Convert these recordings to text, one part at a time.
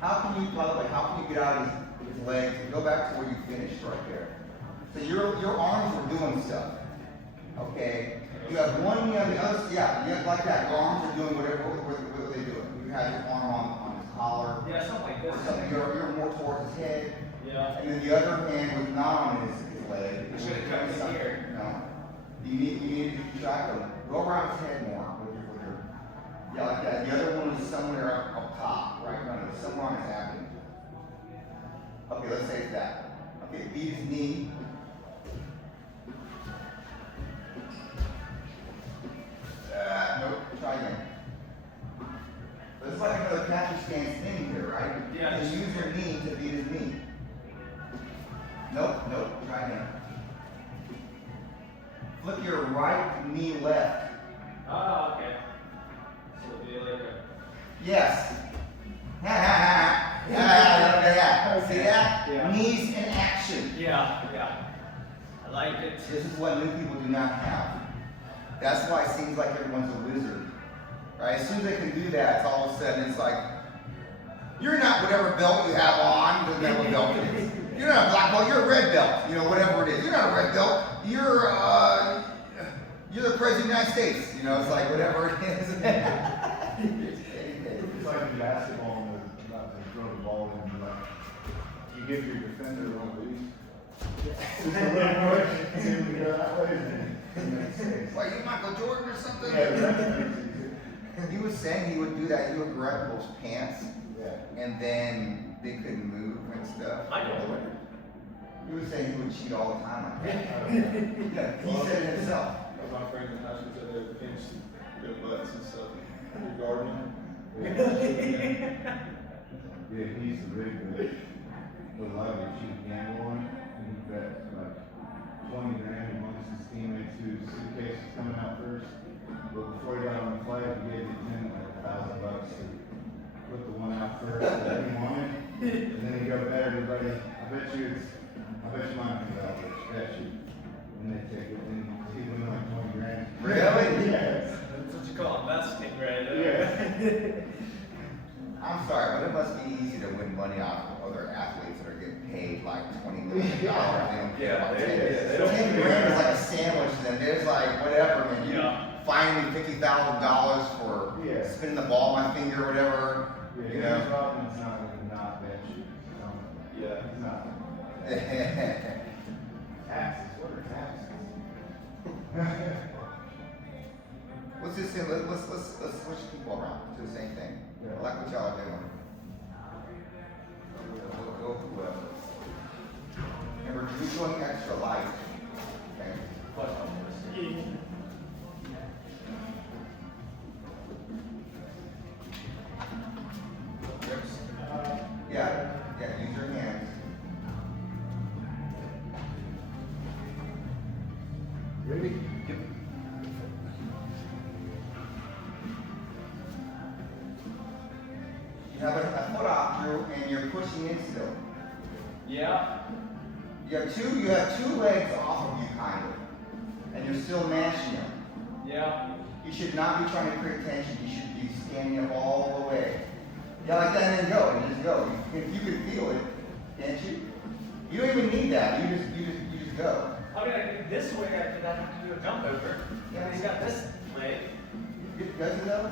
how can you, by the way, how can you get out of his legs and go back to where you finished right there? So your arms are doing stuff. Okay? You have one knee on the other, yeah, you have like that. Your arms are doing whatever, what are they doing? You have your arm on his collar. Yeah, something like this. Or something, you're more towards his head. Yeah. And then the other hand was not on his leg. You should have come in here. No. You need to keep track of him. Go around his head more with your, yeah, like that. The other one is somewhere up top, right in front of it, somewhere on his abdomen. Okay, let's say it's that. Okay, beat his knee. Nope, try again. It's like another catcher stance thing here, right? Yeah. And use your knee to beat his knee. Nope, try again. Flip your right knee left. Oh, okay. So it'll be like a... Yes. Yeah. See that? Yeah. Knees in action. Yeah. I like it. This is what new people do not have. That's why it seems like everyone's a wizard. Right? As soon as they can do that, it's all of a sudden it's like, you're not whatever belt you have on, doesn't matter what belt it is. You're not a black belt, you're a red belt, you know, whatever it is. You're not a red belt, you're the president of the United States. You know, it's like whatever it is. It's like in basketball, not to throw the ball in, like, you give your defender one of these. Just a little push, and then we go that way. Like you Michael Jordan or something? Yeah, He was saying he would do that, he would grab people's pants, yeah. and then they couldn't move and stuff. I know. He was saying he would cheat all the time like that. Yeah, he said it himself. My friends in high school said they would pinch their butts and stuff regarding Yeah, he's the big one. But a lot of it, you gamble on it, and he bet like 20 grand amongst his teammates whose suitcase was coming out first. But before he got on the flight, he gave him like $1,000 to put the one out first that he wanted. And then he go bet everybody, I bet you mine comes out first, bet you. And they take it, and he win like 20 grand. Really? Yes. That's what you call investing, right? Yeah. I'm sorry, but it must be easy to win money off of other athletes that are getting paid like $20 million. They don't care about they don't 10 grand is like a sandwich to them. There's like whatever, man. You Yeah. find me $50,000 for Yeah. spinning the ball on my finger or whatever. Yeah, You James know. Robbins not gonna not bet you. Yeah. He's not. Taxes, what are taxes? Let's just say let's switch people around to the same thing. Yeah. I like what y'all are doing. Go whoever. Remember, who's going extra light? Okay. Yeah, use your hands. Ready? Yep. You have a foot off through and you're pushing in still. Yeah. You have two legs off of you kind of. And you're still mashing them. Yeah. You should not be trying to create tension. You should be standing up all the way. Yeah, like that, and then go, and just go. If you can feel it, can't you? You don't even need that. You just go. I mean, this way I could have to do a jump over. Yeah. He's got this leg. Get the guys though.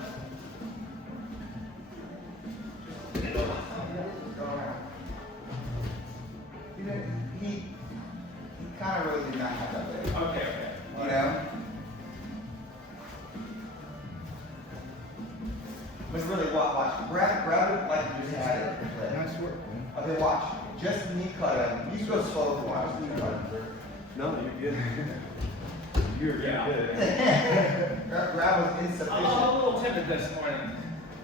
Go around. He kind of really did not have that leg. Okay. You know? But really, watch. Grab it like you just had it. Nice work, man. Okay, watch. Just knee cut him. You can go slow if you want. Just knee cut him. No, you're good. You're Yeah. good. Grab was I'm insufficient. a little timid this morning.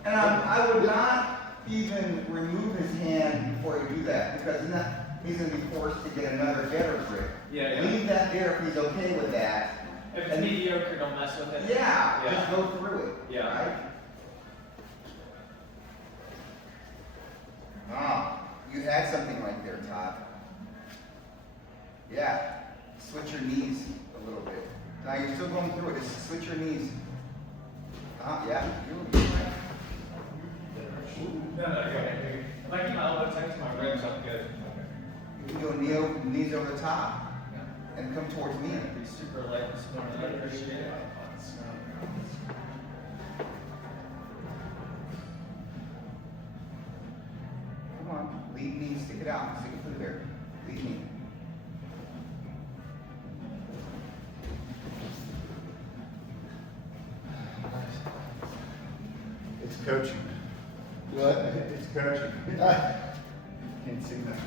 And I would not even remove his hand before you do that, because then he's going to be forced to get another better grip. Yeah. Leave that there if he's okay with that. If it's mediocre, don't mess with it. Yeah, Yeah. just go through it. Yeah. Right? Ah, you had something right there, Todd. Yeah. Switch your knees a little bit. Now you're still going through it. Just switch your knees. Yeah. You're right. No, okay. Like times my ribs up good. You can go knees over the top and come towards me. Be super light this morning. I appreciate it. Come on, lead knee, stick it out, stick it through there. Lead knee. It's coaching. What? It's coaching. Can't see that.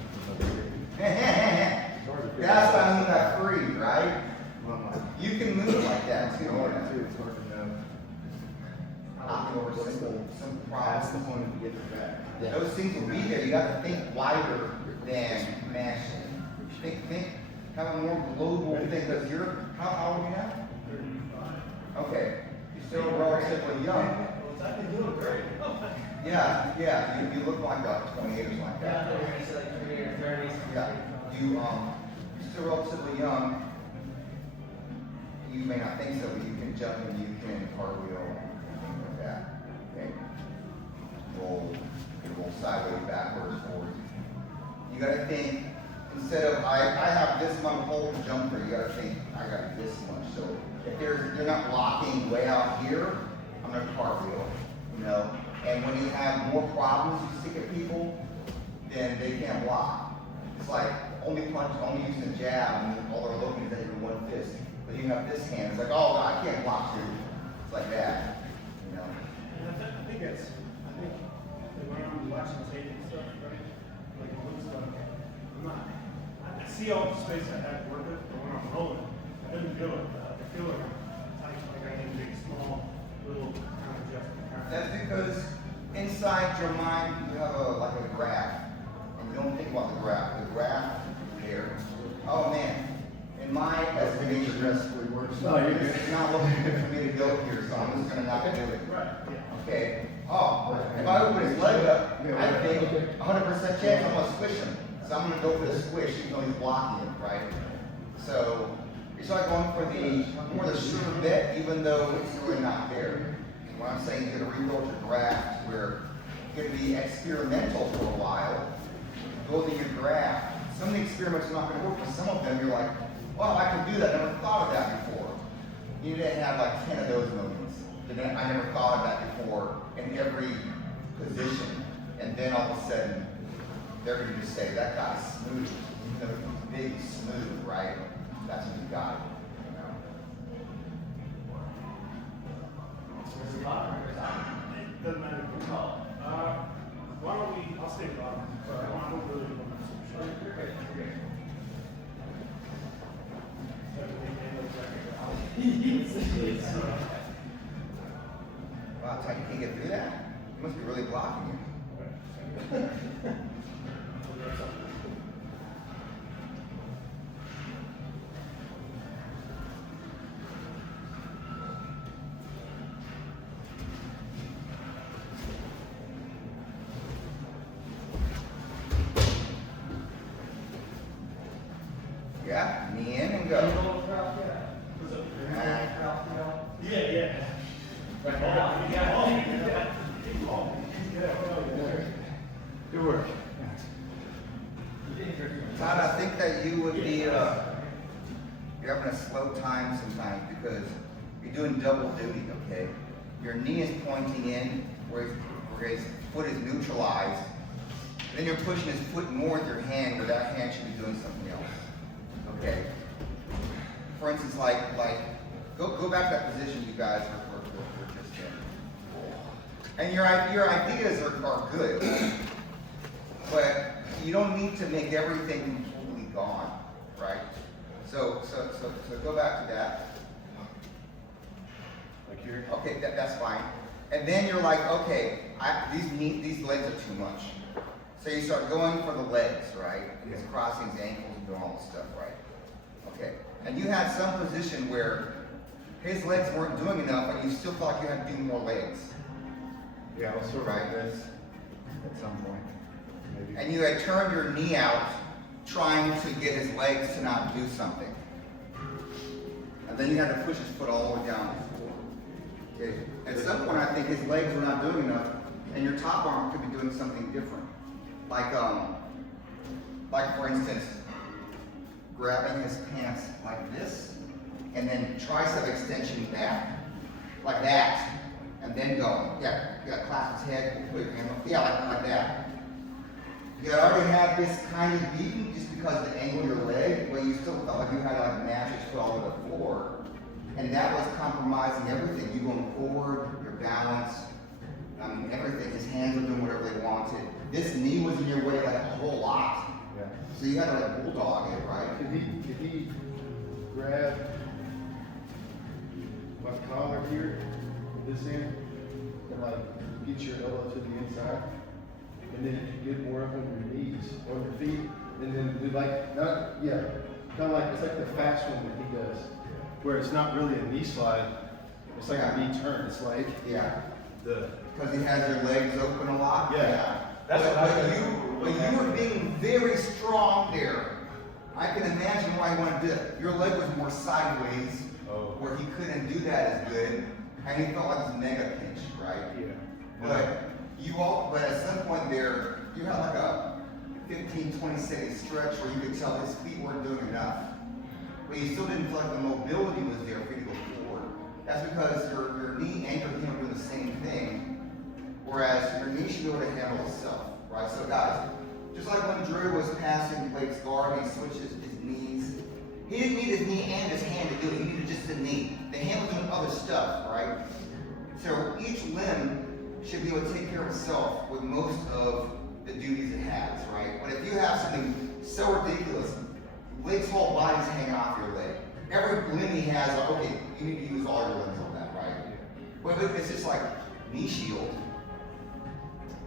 That's why I mean that free, right? Well, You can move like that too. it's hard to, it's hard to know. Or some That's the problems. point to get it back. Those things will be there. You got to think wider than mashing. Think, have a more global thing. Because you're, how old are you now? Okay, you're still relatively young. I've been doing great. Yeah, you look like a 28 or something like that. Yeah, you're still relatively young. You may not think so, but you can jump and you can cartwheel and things like that. Okay? Roll sideways, backwards, forward. You gotta think, instead of, I have this much hole to jump for, you gotta think, I got this much. So if you're not blocking way out here, I'm gonna cartwheel, you know? And when you have more problems you stick at people, then they can't block. It's like only using a jab, and all they're looking is at your one fist. But you have this hand, it's like, oh, I can't block you. It's like that, you know? I think when I'm watching tape and stuff, right? Like it looks like I see all the space I have to work with, but when I'm rolling, I don't feel it. I feel like I'm tight, like I need to make small little kind of adjustment. That's because inside your mind you have like a graph, and you don't think about the graph. The graph there. Oh man, in my estimation, this is not looking good for me to go here, so I'm just gonna not do it. Right, yeah. Okay. Oh, if I open his leg up, I think 100% chance I'm gonna squish him. So I'm gonna go for the squish, even though he's blocking it, right? So you start going for the sure bet, even though it's really not there. What I'm saying is you're gonna rebuild your graph where you're gonna be experimental for a while, building your graph. Some of the experiments are not gonna work, but some of them you're like, well, I can do that, I never thought of that before. You need to have like 10 of those moments. I never thought of that before in every position. And then all of a sudden, they're gonna just say, that guy's smooth. You know, big, smooth, right? That's what you got. You know? Where's the bottom? Where's that? It doesn't matter. Why don't we, I'll stay bottom. I don't really want to. Wow, Ty, you can't get through that? You must be really blocking you. Yeah, knee in and go. And Yeah. Right now, you got it. Good work. Todd, I think that you would be, you're having a slow time sometimes because you're doing double duty, okay? Your knee is pointing in where his foot is neutralized. Then you're pushing his foot more with your hand where that hand should be doing something else, okay? For instance, go back to that position you guys were just in. And your ideas are good, but you don't need to make everything completely gone, right? So go back to that. Like here? Okay, that's fine. And then you're like, okay, these legs are too much. So you start going for the legs, right? Because crossing his ankles and doing all this stuff, right? Okay. And you had some position where his legs weren't doing enough, and you still thought you had to do more legs. Yeah, I'll sort of Right. like this at some point. Maybe. And you had turned your knee out, trying to get his legs to not do something. And then you had to push his foot all the way down to the floor. Okay. At some point, I think his legs were not doing enough, and your top arm could be doing something different. Like for instance, grabbing his pants like this, and then tricep extension back, like that, and then going. Yeah, you got to clasp his head, put your hand up. Yeah, like that. You already had this kind of beaten just because of the angle of your leg, but you still felt like you had like mattress put all over the floor. And that was compromising everything. You going forward, your balance, everything. His hands were doing whatever they wanted. This knee was in your way like a whole lot. Yeah. So you had to like bulldog it, right? Could he grab my collar here, this end, and like get your elbow to the inside? And then if you get more up on your knees, on your feet, and then do like, not, yeah, kind of like, it's like the fast one that he does, where it's not really a knee slide, it's like a knee turn, it's like Yeah. the, Because he has your legs open a lot. Yeah. That's But, what I but you were being very strong there. I can imagine why you wanted to do it. Your leg was more sideways, Oh. where he couldn't do that as good, and he felt like this mega pinch, right? yeah. But at some point there, you had like a 15, 20 second stretch where you could tell his feet weren't doing enough. But you still didn't feel like the mobility was there for you to go forward. That's because your knee anchored him doing the same thing, whereas your knee should be able to handle itself, right? So guys, just like when Drew was passing Blake's guard, he switches his knees. He didn't need his knee and his hand to do it, he needed just the knee. The hand was doing other stuff, right? So each limb should be able to take care of itself with most of the duties it has, right? But if you have something so ridiculous, Blake's whole body's hanging off your leg. Every limb he has, like, okay, you need to use all your limbs on that, right? But it's just like knee shield.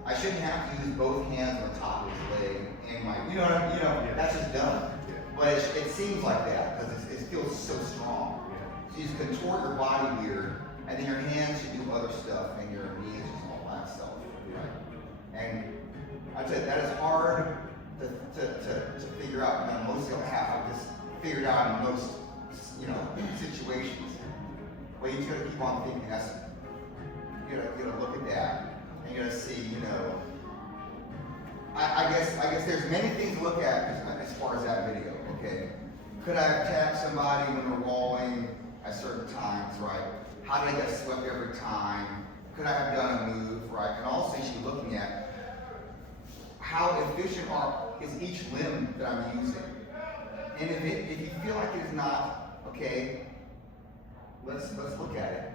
I shouldn't have to use both hands on top of his leg and my, Yeah. that's just dumb. Yeah. But it seems like that because it feels so strong. Yeah. So you just contort your body weird, and then your hands should do other stuff, and your knees just all by itself, right? And I tell you, that is hard to figure out. Most of them have this figured out in most, situations. But you just gotta keep on thinking. You gotta look at that, and you gotta see, I guess there's many things to look at as far as that video. Okay, could I have tapped somebody when they're walling at certain times, right? How did I get swept every time? Could I have done a move, right? And also you should be looking at how efficient is each limb that I'm using. And if you feel like it's not, okay, let's look at it.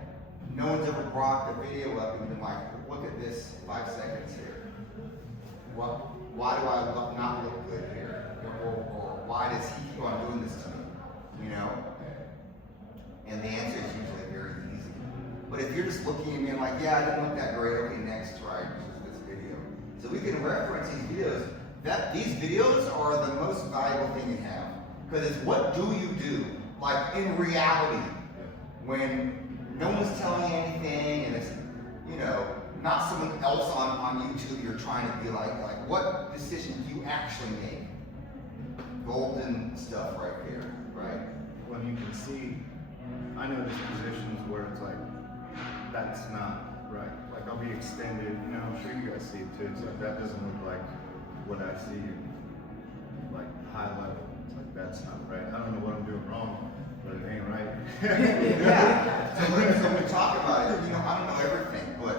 No one's ever brought the video up and been like, look at this 5 seconds here. Why do I not look good here? Or why does he keep on doing this to me? And the answer is usually very easy. But if you're just looking at me and like, yeah, I didn't look that great, okay, next, right, this video. So we can reference these videos. These videos are the most valuable thing you have. Because it's what do you do? Like in reality, when no one's telling you anything and it's, not someone else on YouTube you're trying to be like what decision do you actually make? Golden stuff right there, right? When you can see, I know there's positions where it's like, that's not right. Like I'll be extended, I'm sure you guys see it too. It's like, that doesn't look like what I see like high level. It's like, that's not right. I don't know what I'm doing wrong, but it ain't right. Yeah. So when we talk about it, I don't know everything, but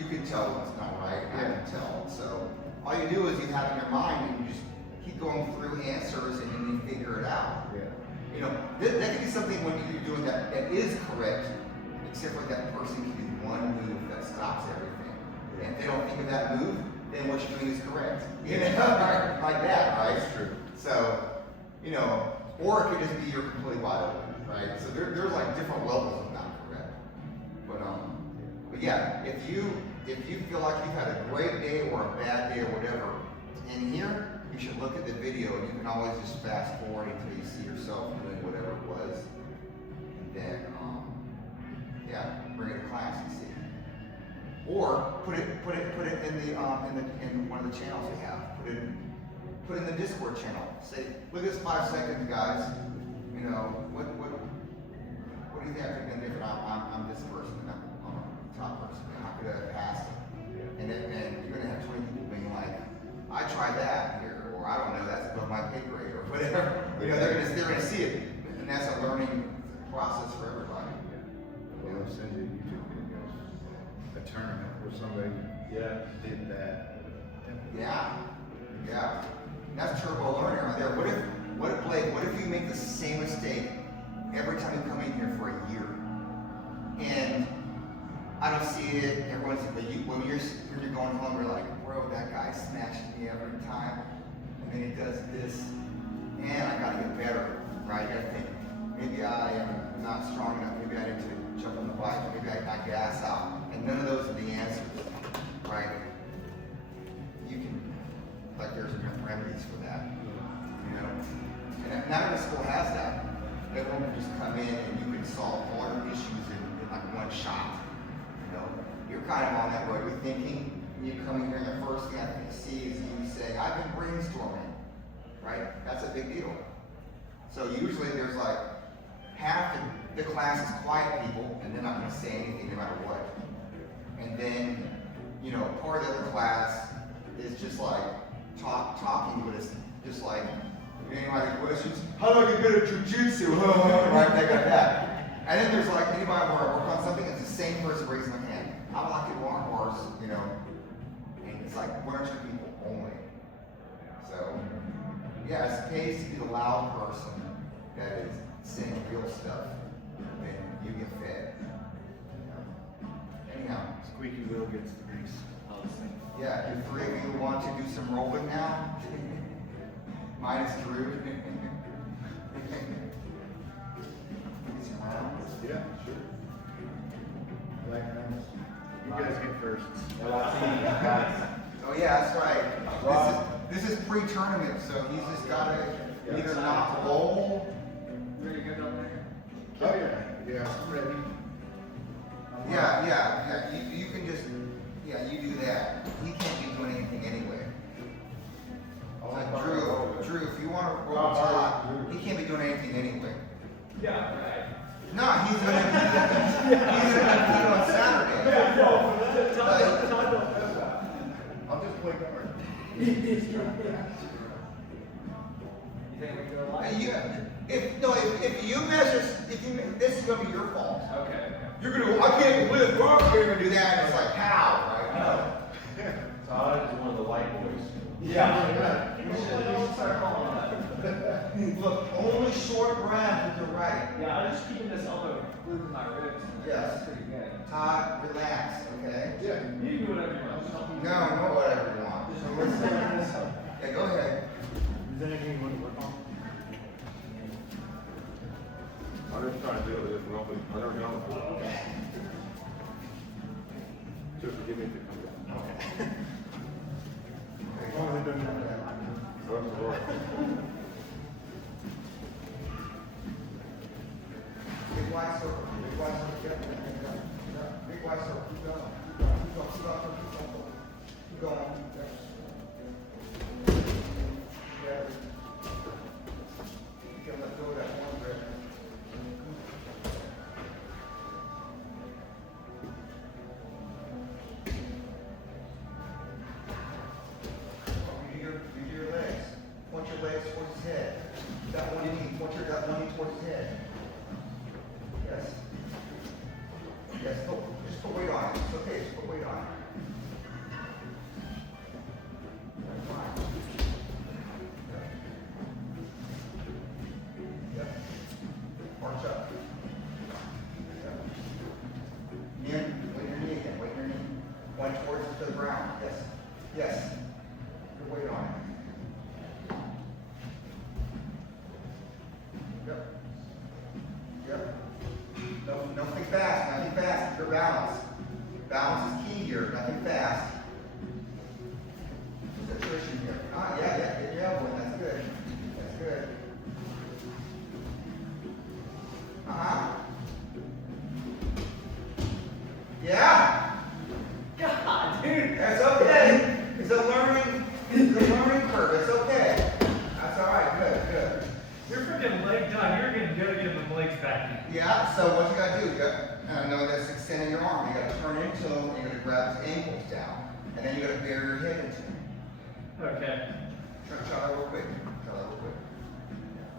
you can tell when it's not right. I can tell. So all you do is you have in your mind and you just keep going through answers and then you figure it out. Yeah. That could be something when you're doing that is correct, except for that person can do one move that stops everything. And if they don't think of that move, then what you're doing is correct. Like that, right? That's true. So, or it could just be you're completely wide open, right? So there's like different levels of not correct. But yeah, if you feel like you've had a great day or a bad day or whatever, in here, you should look at the video and you can always just fast forward until you see yourself doing whatever it was. And then, bring it to class and see. Or put it in one of the channels you have. Put it in the Discord channel. Say, look at this 5 seconds, guys. What do you think I could have been different? I'm this person, and I'm a top person. How could I have passed it? And you're gonna have 20 people a learning process for everybody. Well, I'll send you a YouTube video, a tournament where somebody did that. Yeah, yeah. That's turbo learning right there. What if Blake, what if you make the same mistake every time you come in here for a year? And I don't see it, everyone's, but when you're going home, you're like, bro, that guy smashed me every time. And then he does this, and I gotta get better, right? You gotta think, maybe I am not strong enough, maybe I need to jump on the bike, maybe I gas out. And none of those are the answers, right? You can, like, there's remedies for that, you know? And not every school has that. Everyone can just come in and you can solve all your issues in like one shot, you know? You're kind of on that road, you're thinking, when you come in here and the first thing I see is you say, I've been brainstorming, right? That's a big deal. So usually there's like, half the class is quiet people and they're not gonna say anything no matter what. And then, you know, part of the other class is just like talking, but it's just like, anybody have questions? How do I get good at jujitsu? Right, things like that. And then there's like, anybody want to work on something? It's the same person raising their hand. I like to walk horse, you know. And it's like 1 or 2 people only. So, yeah, it pays to be the loud person that is saying real stuff. Then you get fed. Anyhow. Squeaky wheel gets the grease. Yeah, do 3 of you want to do some rolling now? Minus Drew. Some rounds. Yeah, sure. Black rounds. You guys get first. Oh yeah, that's right. This is pre-tournament, so he's just gotta either not roll. Ready to go down there? Oh yeah, I'm ready. Yeah. You can just, you do that. He can't be doing anything anyway. Like Drew, if you want to roll Todd, he can't be doing anything anyway. Yeah, right. No, he's gonna compete on Saturday. I'll just play guard. You think we can go live? If you measure, this is gonna be your fault. Okay. You're gonna, I can't believe we're gonna do that, and it's like, how, right? No. Todd is one of the white boys. Yeah. We should start calling that. Look, only short breath to the right. Yeah, I'm just keeping this elbow glued to my ribs. Yes. That's pretty good. Todd, relax, okay? Yeah. You can do whatever you want. No, whatever you want. So listen. Yeah, go ahead. Is there anything you want to work on? I'm just trying to do this, I never got it before. Just forgive me if it comes out. As long as it doesn't happen. That's the Lord. Big wide circle, big wide circle, big wide circle, keep going, keep going. Yeah. You can let go of that one grip. Do your legs. Point your legs towards his head. That one knee, that one knee towards his head. Yes. Yes, just put weight on it. It's okay, just put weight on it. That's fine. Yep. Arch up. Yep. Weight your knee again, weight your knee. One towards to the ground. Yes. Yes. Put weight on it. Yep. Yep. Nothing fast, nothing fast. Your balance. Balance is key here, nothing fast. There's attrition here. Yeah, get your elbow in, that's good. That's good. Yeah? God, dude. That's okay. It's a learning curve, it's okay. That's alright, good. You're freaking leg done. You're gonna go get the legs back. Yeah, so what you gotta do, you gotta know that's extending your arm. You gotta turn into him, you gotta grab his ankles down, and then you gotta bury your head into him. Okay. Try that real quick.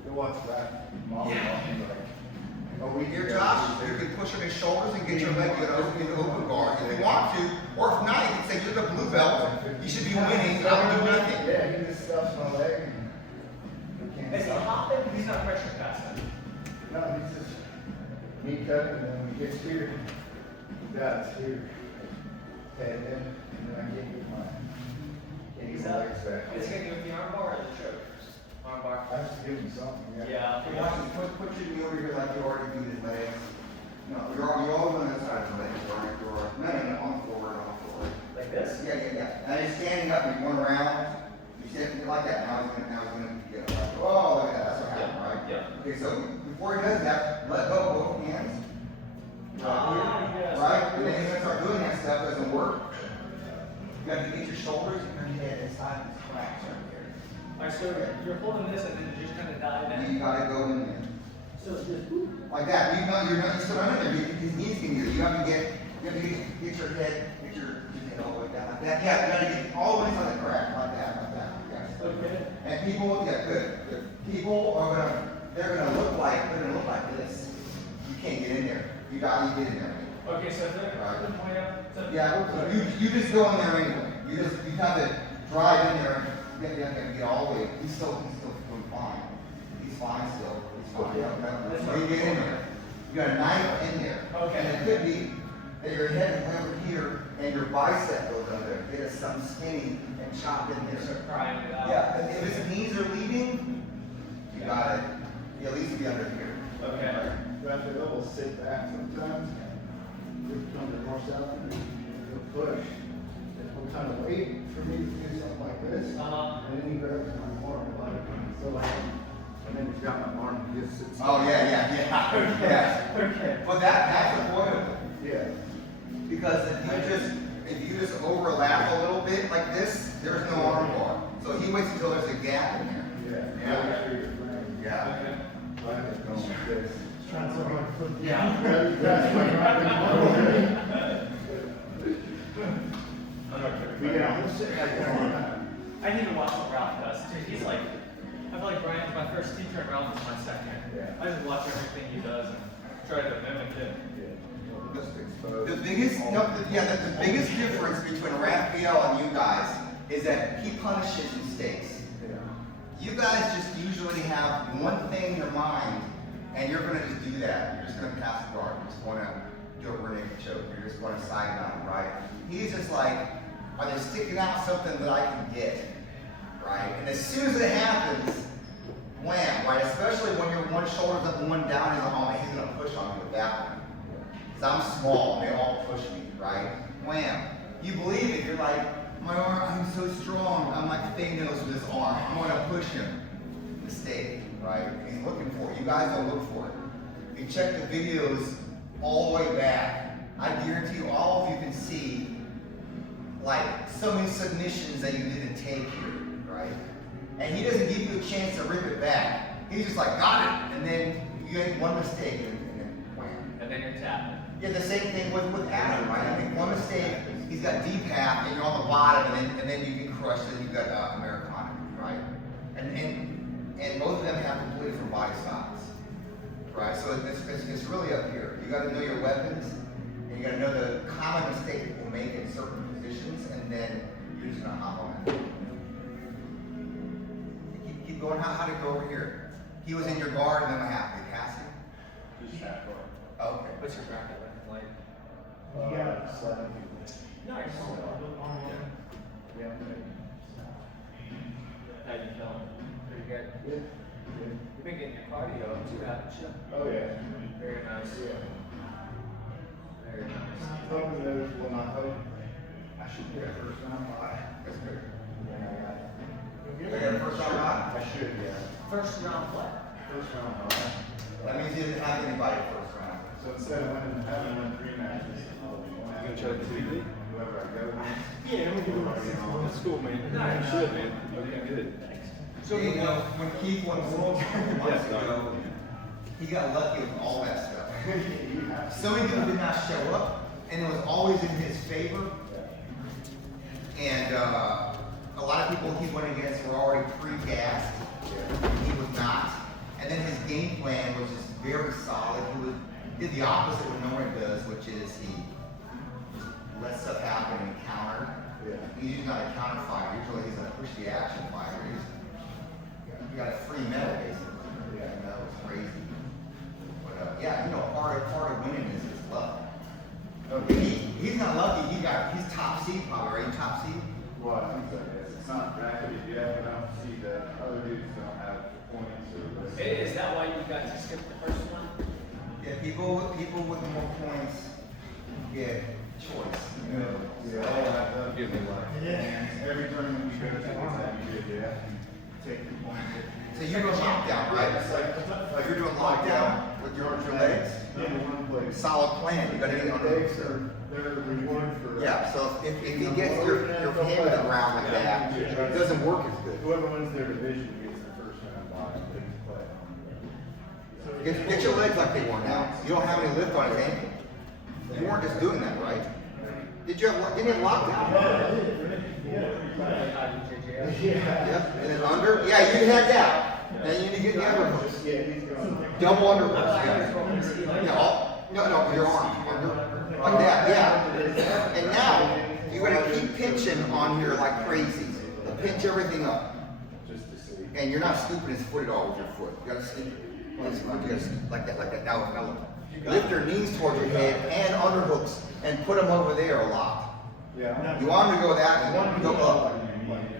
You watch that model, like, A week Here, ago, Josh, he was you there. can push on his shoulders and get your leg to open guard if you want to. Or if not, you can say, you're the blue belt, you should be winning, I'll do nothing. Yeah, he just stuffs my leg and he can't Is he stop. hopping? He's not pressure passing. No, he's just knee cutting, and then when he gets here, that's here. Head in, and then I can't get my legs back. Is he gonna do with the arm bar or the chokers? Arm bar. I have to give him something, yeah. Yeah. You want to put your knee over here like you already do his legs. No, you're always on the other side of the legs, right? No, on the floor, on the floor. Like this? Yeah. And he's standing up and you're going around. You sit like that. Now he's gonna get up. Oh, look at that. That's what happened, right? Yeah. Okay, so before he does that, let go of both hands. Ah, yes. Right? And then he's gonna start doing that stuff. Doesn't work. You gotta get your shoulders and your head inside these cracks right here. Alright, so you're holding this and then you just kind of dive And in. you gotta go in there. So it's just, Like that. You're still not in there. His knees can get it. You have to get your head, get your head all the way down like that. Yeah, you gotta get all the way inside the crack, like that. Yes. okay. And people, yeah, good. People they're gonna look like this. You can't get in there. You gotta get in there. Okay, so they're Right. the point up. So Yeah, so you just go in there anyway. You have to drive in there and get all the way. He's still doing fine. He's fine still. He's fine. You get in there. You got a knife in there. Okay. And it could be that your head is over here and your bicep goes under there. Get us something skinny and chop in just there. start crying it out. Yeah, if his knees are leading, you got it. You at least be under here. Okay. You have to double sit back sometimes. Just come to north south and you'll push. It will kind of wait for me to do something like this. Uh-huh. And then he grabs my arm like so, and then he's got my arm and just sits. Oh, yeah. Okay. But that's the point of it. Yeah. Because if you just overlap a little bit like this, there's no arm bar. So he waits until there's a gap in there. Yeah. Yeah. Make sure you're playing. Yeah. Okay. I have to go like this. Trying so hard to put. Yeah. That's my right. Yeah, I'm sitting like that all the time. I need to watch what Ralph does too. He's like, I feel like Brian's my first teacher and Ralph is my second. Yeah. I just watch everything he does and try to mimic it. Just expose. The biggest difference between Raphael and you guys is that he punishes mistakes. Yeah. You guys just usually have one thing in your mind, and you're gonna just do that. You're just gonna pass the guard. You just wanna do a rear naked choke. You're just gonna side down, right? He's just like, are they sticking out something that I can get, right? And as soon as it happens, wham, right? Especially when your one shoulder's up and one down, he's gonna push on you with that one. Because I'm small and they all push me, right? Wham. You believe it, you're like, my arm, I'm so strong. I'm like Thanos with his arm. I'm gonna push him. Mistake, right? He's looking for it. You guys don't look for it. You check the videos all the way back. I guarantee you all of you can see like so many submissions that you didn't take here, right? And he doesn't give you a chance to rip it back. He's just like, got it, and then you make one mistake and then wham. And then you're tapping. Yeah, the same thing with Adam, right? You make one mistake, he's got deep half, and you're on the bottom, and then you get crushed, and you've got Americana, right? And both of them have completely different body styles, right? So it's really up here. You got to know your weapons, and you got to know the common mistake people make in certain positions, and then you're just gonna hop on it. Keep going. How did it go over here? He was in your guard, and then what happened? Did he pass you? Just half guard. Okay. What's your bracket like? Yeah. 7 Nice. Yeah. How you feeling? Pretty good. Yeah. You've been getting your cardio up too, haven't you? Oh, yeah. Very nice. Yeah. Very nice. Hoping that it will not hope. I should get a first round bye. That's good. Yeah, I got it. You got a first round bye? I should, yeah. First round what? First round bye. That means you didn't have anybody first round. So instead of having won 3 matches, I'll You gonna try to TV? whoever I go with. Yeah, we'll give it That's cool, man. You should, man. Okay, good. So you know, when Keith won World months Yes, ago, he got lucky with all that stuff. You have to. So many people did not show up, and it was always in his favor. And a lot of people he went against were already pre-gassed. He was not. And then his game plan was just very solid. He did the opposite of what Norman does, which is he just lets stuff happen and counter. Yeah. He's usually not a counter fighter. Usually he's a push the action fighter. You got a free metal basically. Yeah, and that was crazy. But yeah, you know, part of winning is his luck. He's not lucky. He's top seed probably, right? Top seed. Well, I think so, yes. It's not bracket yet, but I don't see that other dudes don't have points or. Is that why you guys skipped the first one? Yeah, people with more points get choice. Yeah, that'll give me luck. And every tournament you go to, you have to take your points. So you're doing lockdown, right? It's like You're doing lockdown with your legs? Number one place. Solid plan. You gotta get on Legs the. are, they're rewarded for. Yeah, so if you get your hand in the ground like that, it doesn't work as good. Whoever wins their division gets their first round bye. They can play. Get your legs like they were now. You don't have any lift on his ankle. You weren't just doing that, right? Didn't you have lockdown? Yep, and then under, yeah, you had that. Now you need to get the underhooks. Yeah, he's going. Double underhooks, yeah. No, your arm, under, like that, yeah. And now, you gotta keep pinching on here like crazy. Pinch everything up. Just to see. And you're not scooping his foot at all with your foot. You gotta scoop like that. Now look. Lift your knees towards your head and underhooks and put them over there a lot. Yeah. You want them to go that, you want them to go up.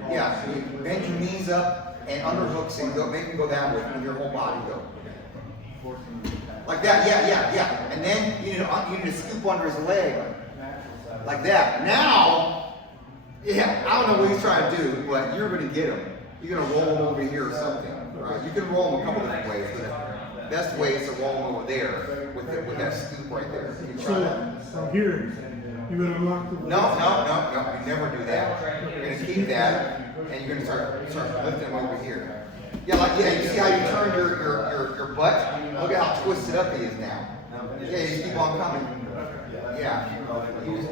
Yeah, so you bend your knees up and underhooks and go, make them go that way and your whole body go. Like that, yeah. And then you need to scoop under his leg. Like that. Now, yeah, I don't know what he's trying to do, but you're gonna get him. You're gonna roll him over here or something. Right? You can roll him a couple different ways, but the best way is to roll him over there with that scoop right there. You can try that. So here, you would unlock the. No, you never do that. You're gonna keep that, and you're gonna start lifting them over here. Yeah, you see how you turn your butt? Look at how twisted up he is now. Yeah, you just keep on coming. Yeah. You just-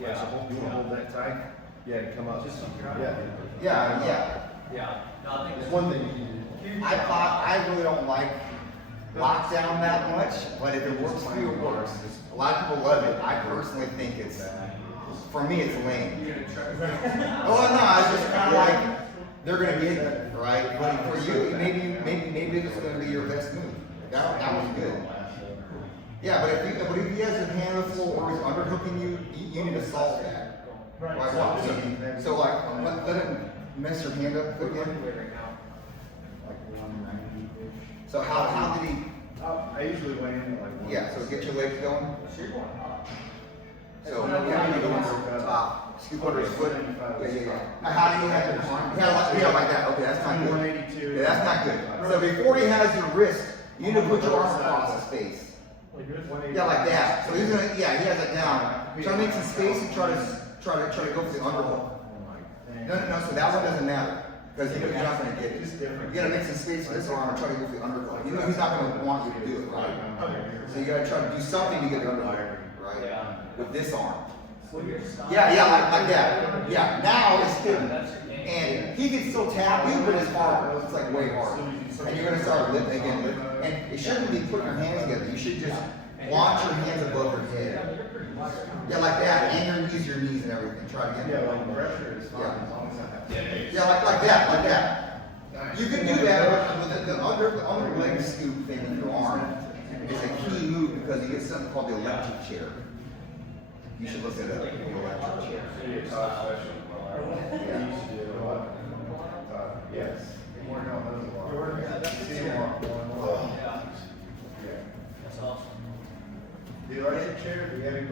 Yeah. You wanna hold that tight? Yeah, to come up. Yeah. Yeah. No, I think It's it's one thing you can do. I really don't like lockdown that much, but if it works for you, it works. A lot of people love it. I personally think for me, it's lame. Oh no, it's just kind of like they're gonna get it, right? But for you, maybe it's gonna be your best move. That was good. Yeah, but if he has his hand on the floor or he's underhooking you, you need to solve that. Right. So like, let him mess your hand up again. Like 190-ish. So how did he? I usually land at like. Yeah. So get your legs going. So yeah, you go on top, scoop under his foot. Yeah. Now, how do you have your arm? Yeah, like that. Okay, that's not good. 182. Yeah, that's not good. So before he has your wrist, you need to put your arm across his face. Yeah, like that. So he's gonna, he has it down. Try to make some space and try to go for the underhook. No. So that one doesn't matter because you're not gonna get it. You gotta make some space for this arm and try to go for the underhook. You know he's not gonna want you to do it, right? So you gotta try to do something to get the underhook, right? Yeah. With this arm. Well, your style- Yeah, like that. Yeah, now it's hidden. And he can still tap you, but it's harder. It's like way harder. And you're gonna start lifting again. And it shouldn't be putting your hands together. You should just launch your hands above your head. Yeah, like that. And use your knees and everything. Try to get Yeah, like pressure is fine Yeah. as long as I have. Yeah, like that. You can do that with the under leg scoop thing with your arm. It's a key move because you get something called the electric chair. You should look it up. The electric chair. Yeah. Yes. We're working on those a lot. See them a lot. Yeah. Yeah. That's awesome. The electric chair, the heavy